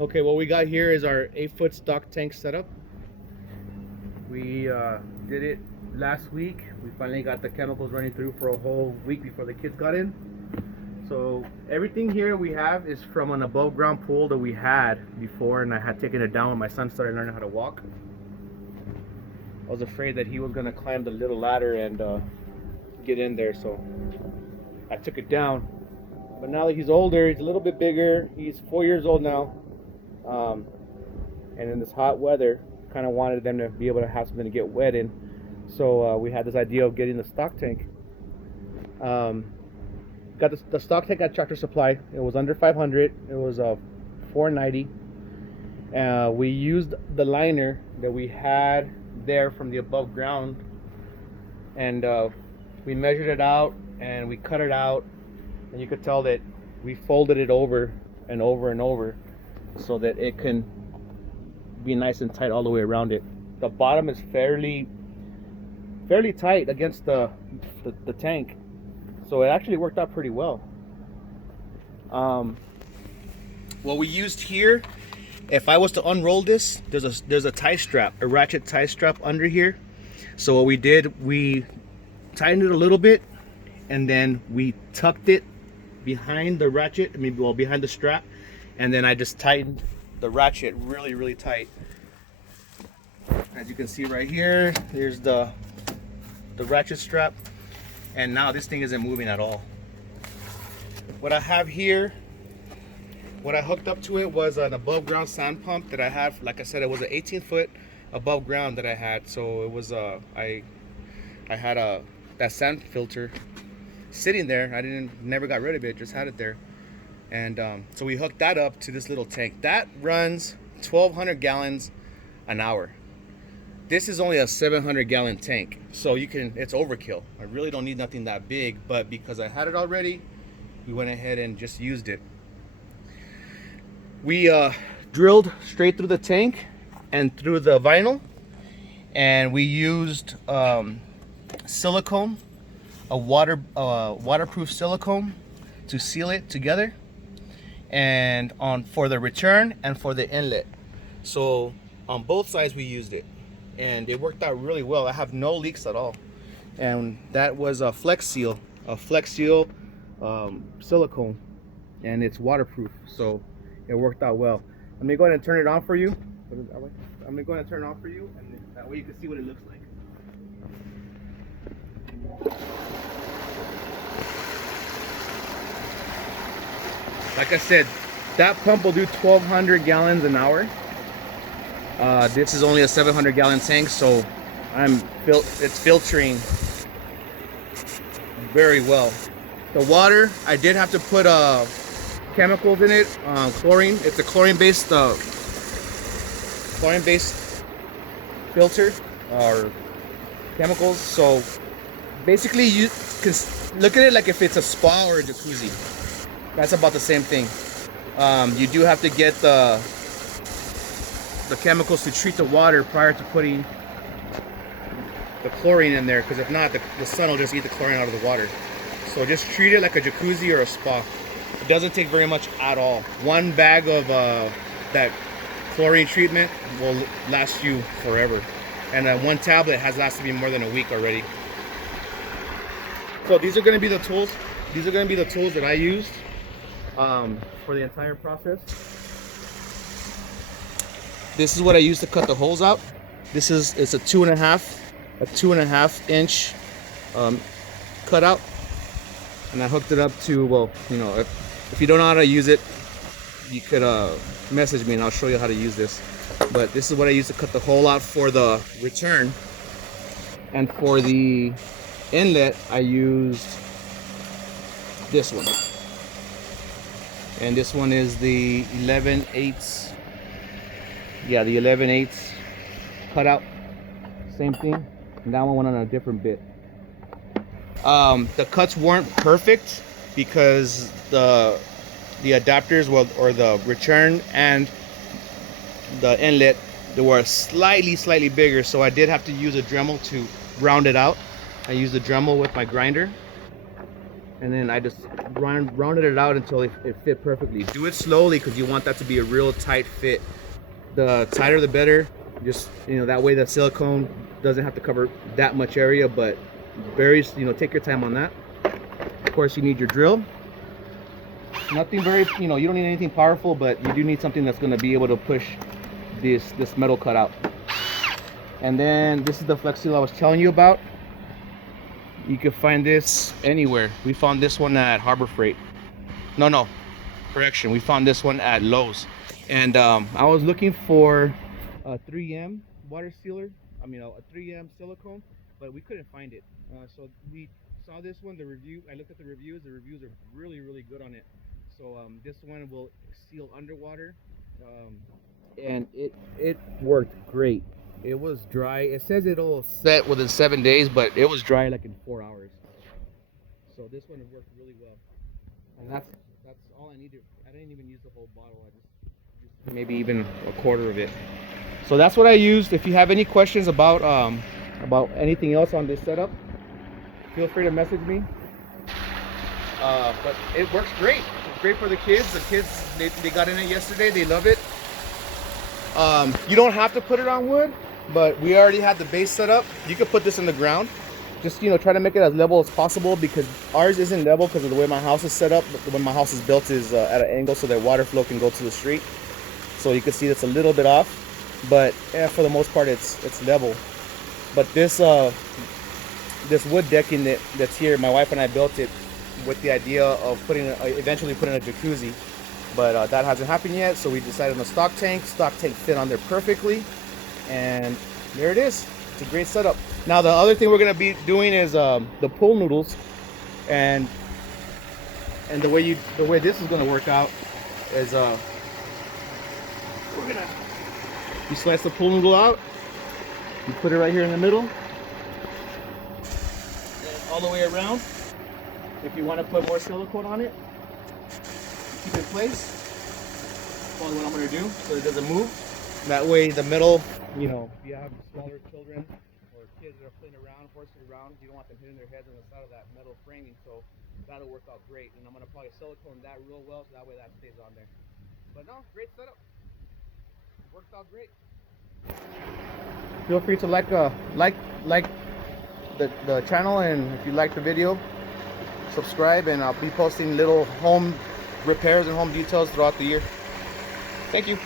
Okay, what we got here is our 8-foot stock tank setup. We did it last week. We finally got the chemicals running through for a whole week before the kids got in. So everything here we have is from an above ground pool that we had before, and I had taken it down when my son started learning how to walk. I was afraid that he was gonna climb the little ladder and get in there, so I took it down. But now that he's older, he's a little bit bigger. He's 4 years old now. And in this hot weather, kind of wanted them to be able to have something to get wet in. So we had this idea of getting the stock tank. Got the stock tank at Tractor Supply. It was under 500. It was $490. We used the liner that we had there from the above ground, and we measured it out and we cut it out, and you could tell that we folded it over and over and over so that it can be nice and tight all the way around it. The bottom is fairly tight against the tank, so it actually worked out pretty well. What we used here, if I was to unroll this, there's a tie strap, a ratchet tie strap under here. So what we did, we tightened it a little bit, and then we tucked it behind the ratchet, behind the strap, and then I just tightened the ratchet really tight. As you can see right here, here's the ratchet strap, and now this thing isn't moving at all. What I have here, what I hooked up to it was an above ground sand pump that I have. Like I said, it was an 18-foot above ground that I had. So it was I had that sand filter sitting there. I never got rid of it, just had it there. And so we hooked that up to this little tank that runs 1,200 gallons an hour. This is only a 700-gallon tank, so it's overkill. I really don't need nothing that big, but because I had it already, we went ahead and just used it. We drilled straight through the tank and through the vinyl, and we used silicone, a waterproof silicone, to seal it together, and for the return and for the inlet. So on both sides we used it, and it worked out really well. I have no leaks at all, and that was a Flex Seal silicone, and it's waterproof, so it worked out well. Let me go ahead and turn it on for you. I'm gonna go ahead and turn it on for you, and that way you can see what it looks like. Like I said, that pump will do 1,200 gallons an hour. This is only a 700-gallon tank, so it's filtering very well. The water, I did have to put chemicals in it, chlorine. It's a chlorine-based filter or chemicals. So basically, you can look at it like if it's a spa or a jacuzzi. That's about the same thing. You do have to get the chemicals to treat the water prior to putting the chlorine in there, because if not, the sun will just eat the chlorine out of the water. So just treat it like a jacuzzi or a spa. It doesn't take very much at all. One bag of that chlorine treatment will last you forever, and one tablet has lasted me more than a week already. So these are going to be the tools. These are going to be the tools that I used for the entire process. This is what I used to cut the holes out. It's a 2.5 inch cutout, and I hooked it up to, well, you know, if you don't know how to use it, you could message me and I'll show you how to use this. But this is what I used to cut the hole out for the return, and for the inlet I used this one, and this one is the 11/8. Yeah, the 11/8 cutout, same thing. And that one went on a different bit. The cuts weren't perfect because the adapters, or the return and the inlet, they were slightly bigger, so I did have to use a Dremel to round it out. I used the Dremel with my grinder. and then I just rounded it out until it fit perfectly. Do it slowly because you want that to be a real tight fit. The tighter the better. Just, you know, that way the silicone doesn't have to cover that much area, but very, you know, take your time on that. Of course, you need your drill. Nothing very, you know, you don't need anything powerful, but you do need something that's going to be able to push this metal cut out. And then this is the flex seal I was telling you about. You can find this anywhere. We found this one at Harbor Freight. No, correction. We found this one at Lowe's. And I was looking for a 3M water sealer. I mean, a 3M silicone, but we couldn't find it. So we saw this one. The review. I looked at the reviews. The reviews are really, really good on it. So this one will seal underwater, and it worked great. It was dry. It says it'll set within 7 days, but it was dry like in 4 hours. So this one worked really well, and that's all I needed. I didn't even use the whole bottle. I just used maybe even a quarter of it. So that's what I used. If you have any questions about anything else on this setup, feel free to message me. But it works great. It's great for the kids. The kids, they got in it yesterday. They love it. You don't have to put it on wood, but we already had the base set up. You could put this in the ground. Just, you know, try to make it as level as possible, because ours isn't level because of the way my house is set up. The way my house is built is at an angle so that water flow can go to the street. So you can see that's a little bit off, but for the most part it's level. But this wood decking that's here, my wife and I built it with the idea of eventually putting a jacuzzi, but that hasn't happened yet. So we decided on a stock tank. Stock tank fit on there perfectly, and there it is. It's a great setup. Now the other thing we're gonna be doing is the pool noodles, and the way this is gonna work out is you slice the pool noodle out, you put it right here in the middle, and all the way around. If you want to put more silicone on it, keep it in place. That's probably what I'm going to do so it doesn't move. That way the middle, you know, if you have smaller children or kids that are playing around, horsing around, you don't want them hitting their heads on the side of that metal framing. So that'll work out great. And I'm going to probably silicone that real well so that way that stays on there. But no, great setup. Worked out great. Feel free to like the channel, and if you like the video, subscribe, and I'll be posting little home repairs and home details throughout the year. Thank you.